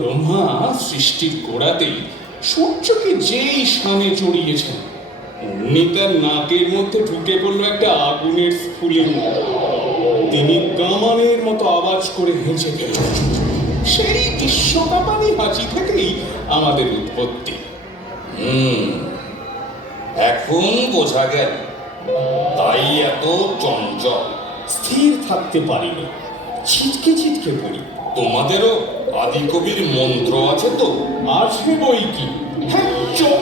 ব্রহ্মা সৃষ্টির গোড়াতেই সূর্যকে যেই সামনে চড়িয়েছেন, অমনি তার নাকের মধ্যে ঢুকে পড়লো একটা আগুনের স্ফুলিঙ্গ। তিনি কামানের মতো আওয়াজ করে হেঁচে গেলেন। সেই বিশ্বকাপানি হাঁচি থেকেই আমাদের উৎপত্তি। এখন বোঝা গেল, তাই এত চঞ্চল। স্থির থাকতে পারিনি, ছিটকে ছিটকে পড়ি। তোমাদেরও আদিকবির মন্ত্র আছে তো? আছে বই কি। হ্যাঁ, চোখ।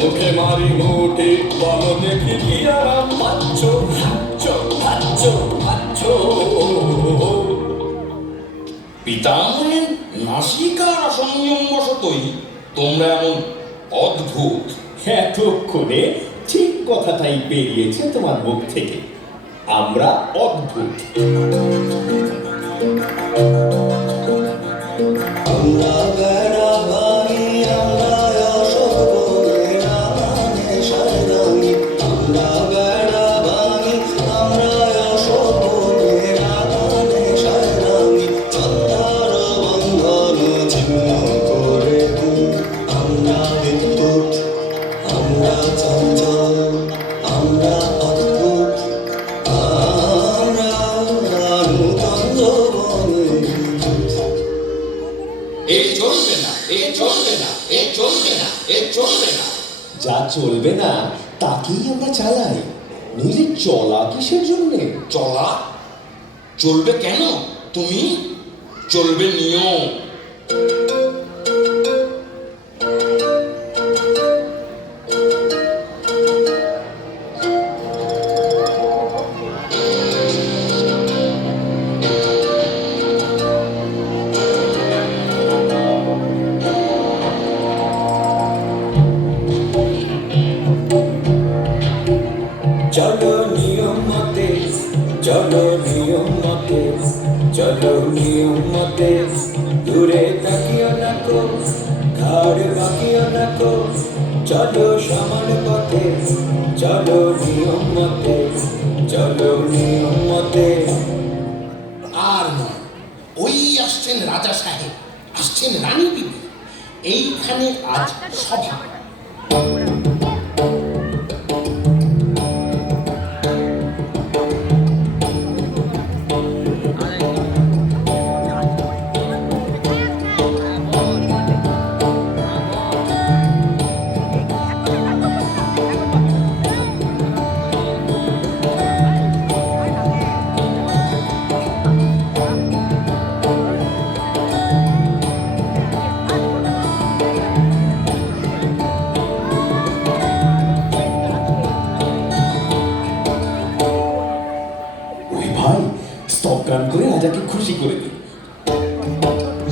মুখে মারি মুঠি, বলো দেখি কি আরাম পাচ্ছ। পিতামহের নাসিকার অসংযম বশতই তোমরা এমন অদ্ভুত। এতক্ষণে ঠিক কথাটাই বেরিয়েছে তোমার মুখ থেকে। আমরা অদ্ভুত। আমরা বেড়াবাড়ি, আমরা অশোভনের আনে সারদানি। আমরা বেড়াবাড়ি, আমরা অশোভনের আনে সারদানি। চন্দ্র বন্ধন ছিন্ন করে তুই। আমরা বিদ্যুৎ, আমরা চঞ্চল, আমরা অদ্ভুত, আমরা নূতন যৌবনে। এ চলবে না, এ চলবে না, এ চলবে না, এ চলবে না। যা চলবে না তাকেই আমরা চালাই, নইলে চলা কিসের জন্যে? চলা চলবে কেন? তুমি চলবে নিয়ম। চলো নিয়ম মতে, চলো নিয়ম মতে, চলো নিয়ম মতে। দূরে তাকিও না কো, ঘাড় বাঁকিও না কো। চলো সমান পথে, চলো নিয়ম মতে, চলো নিয়ম মতে। আর নয়, ওই আসছেন রাজা সাহেব, আসছেন রানী বিবি। এইখানে আজ সভা। ওই ভাই, স্তব গান করে রাজাকে খুশি করে দিই।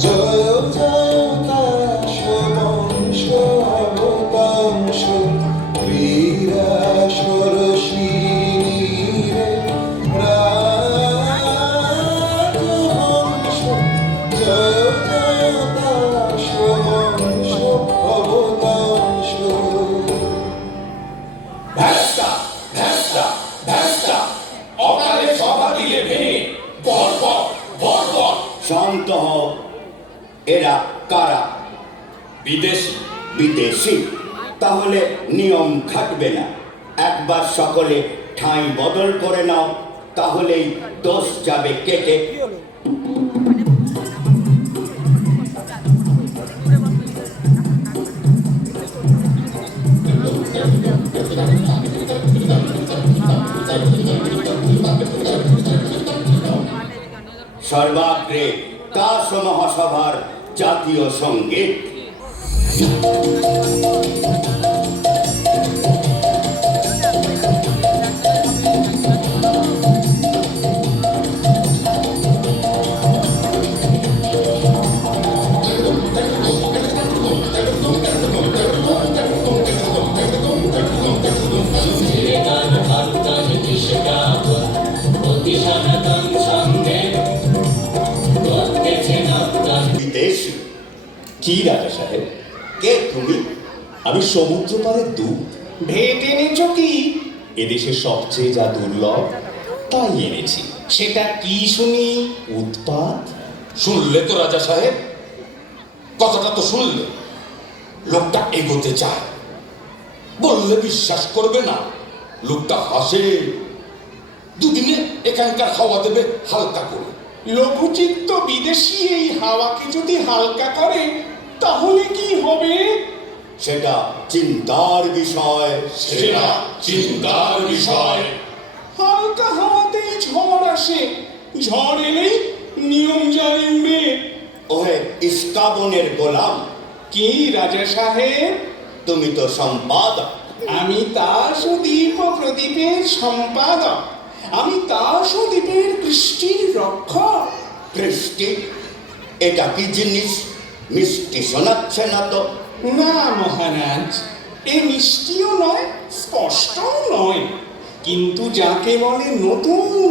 জয় জয়কাশ বংশ অবতাংশ, ক্রীড়া ষোড়শী রে রাজবংশ। জয় জয়কাশ বংশ অবতাংশ। ভ্যাসা ভ্যাসা ভ্যাসা, অকালে সভা দিলে ভেঙে বর বর বর বর। শান্ত হও। এরা কারা? বিদেশি। বিদেশি? তাহলে নিয়ম খাটবে না। একবার সকলে ঠাঁই বদল করে নাও, তাহলেই দোষ যাবে কেটে। সর্বাগ্রে কাশ মহাসভার জাতীয় সঙ্গীত। বিদেশি? কি রাজা সাহেব, কে তুমি? আমি সমুদ্র পাড়ের দুধ। ভেট এনেছো কি? এদেশের সবচেয়ে যা দুর্লভ তাই এনেছি। সেটা কি শুনি? উৎপাত। শুনলে তো রাজা সাহেব, কথাটা তো শুনলে। লোকটা এগোতে চায়, বললে বিশ্বাস করবে না। লোকটা হাসে, দুদিনে এখানকার হাওয়া দেবে হালকা করে। লঘুচিত্ত বিদেশি এই হাওয়াকে যদি হালকা করে তাহলে কি হবে? সেটা চিন্তার বিষয়। সেটা চিন্তার বিষয়। হালকা হাওয়াতেই ঝড় আসে, ঝড় এলেই নিয়ম যায় উড়ে। ওহে ইস্কাবনের গোলাম, কি রাজা সাহেব? তুমি তো সম্পাদক। আমি দাস ও দ্বীপ ও প্রদীপের সম্পাদক। আমি দাস ও দ্বীপের কৃষ্টির রক্ষক। কৃষ্টি এটা কি জিনিস? মিষ্টি শোনাচ্ছে না তো। না মহারাজ, এ মিষ্টিও নয়, স্পষ্টও নয়, কিন্তু যাকে বলে নতুন,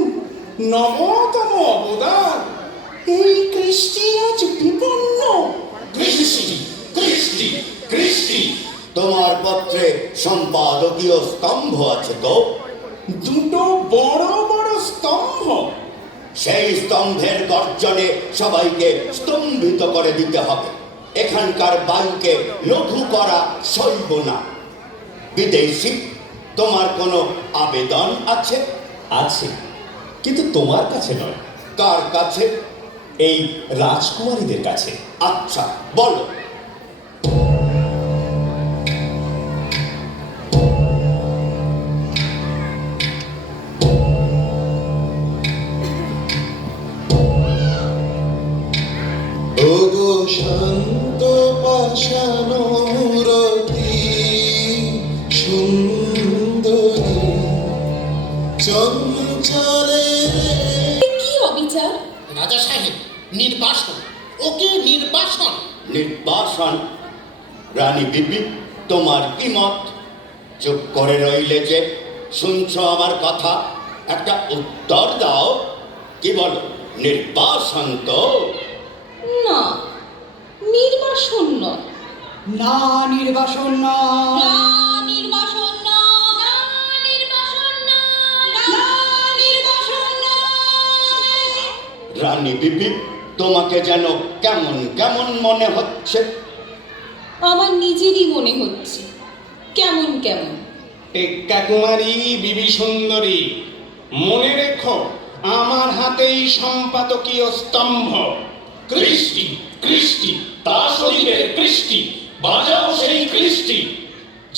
নবতম অবদান, এই কৃষ্টি আজ বিপন্ন। কৃষ্টি, কৃষ্টি, কৃষ্টি। তোমার পত্রে সম্পাদকীয় স্তম্ভ আছে তো? দুটো বড় বড় স্তম্ভ। সেই স্তম্ভের গর্জনে সবাইকে স্তম্ভিত করে দিতে হবে। এখানকার বায়ুকে লঘু করা সইব না। বিদেশি, তোমার কোনো আবেদন আছে? আছে, কিন্তু তোমার কাছে নয়, কার কাছে? এই রাজকুমারীদের কাছে। আচ্ছা বলো। ওগো শান্ত পাশানুরতি সুন্দরী চঞ্চলে। কি অবিচার! রাজা সাহেব, নির্বাসন, ওকে নির্বাসন। নির্বাসন? রানী বিবি, তোমার কি মত? চুপ করে রইলে যে? শুনছো আমার কথা? একটা উত্তর দাও। কি বলো? নির্বাসন তো? না, নির্বাসন নয়। না, নির্বাসন না, নয়। নির্বাসন নয়। না, নির্বাসন নয়। না, নির্বাসন নয়। রানী বিবি, তোমাকে যেন কেমন কেমন মনে হচ্ছে। আমার নিজেরই মনে হচ্ছে কেমন কেমন। টেক্কা কুমারী বিবি সুন্দরী, মনে রেখো আমার হাতেই সম্পাদকীয় স্তম্ভ। কৃষ্টি, কৃষ্টি, দাসদ্বীপের কৃষ্টি, বাজাও সেই কৃষ্টি।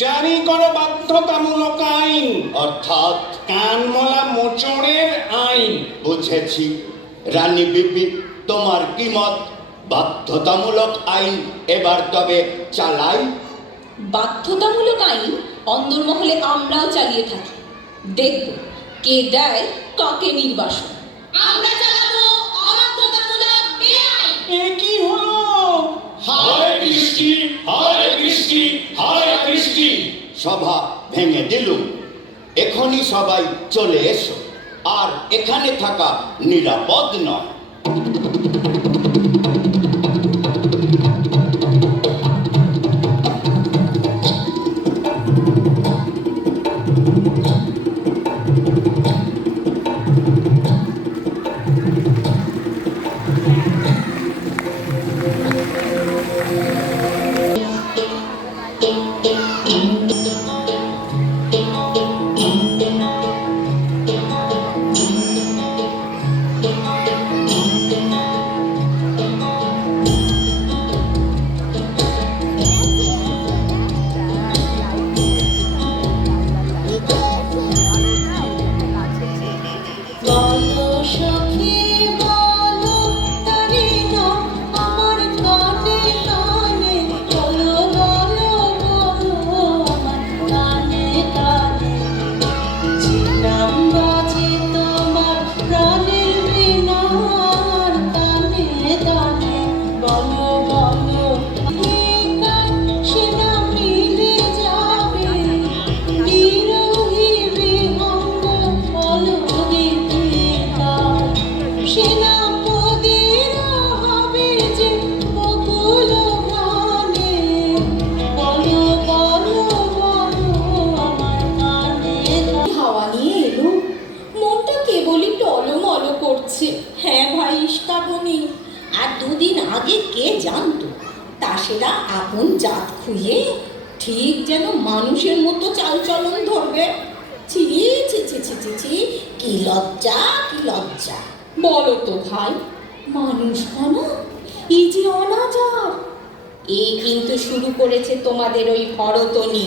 জারি করো বাধ্যতামূলক আইন, অর্থাৎ? কানমলা মোচড়ের আইন। বুঝেছি। রানী বিবি, তোমার কি মত? বাধ্যতামূলক আইন এবার তবে চালাই? বাধ্যতামূলক আইন অন্দরমহলে আমরাও চালিয়ে থাকি। দেখব কে দেয় কাকে নির্বাসন। আমরা চালাবো অবাধ্যতামূলক বেআইন। এ কি হলো? হায় কৃষ্টি, হায় কৃষ্টি, হায় কৃষ্টি। সভা ভেঙে দিলুম। এখনই সবাই চলে এসো। আর এখানে থাকা নিরাপদ নয়। যাচ্ছে। হ্যাঁ ভাই ইস্কাবনি, আর দুদিন আগে কে জানতো তা সেরা আপন জাত খুইয়ে ঠিক যেন মানুষের মতো চালচলন ধরবে। ছি ছি ছি ছি ছি ছি, কি লজ্জা কি লজ্জা। বলো তো ভাই, মানুষ মানা এই যে অনাচার। এই কিন্তু শুরু করেছে তোমাদের ওই হরতনি।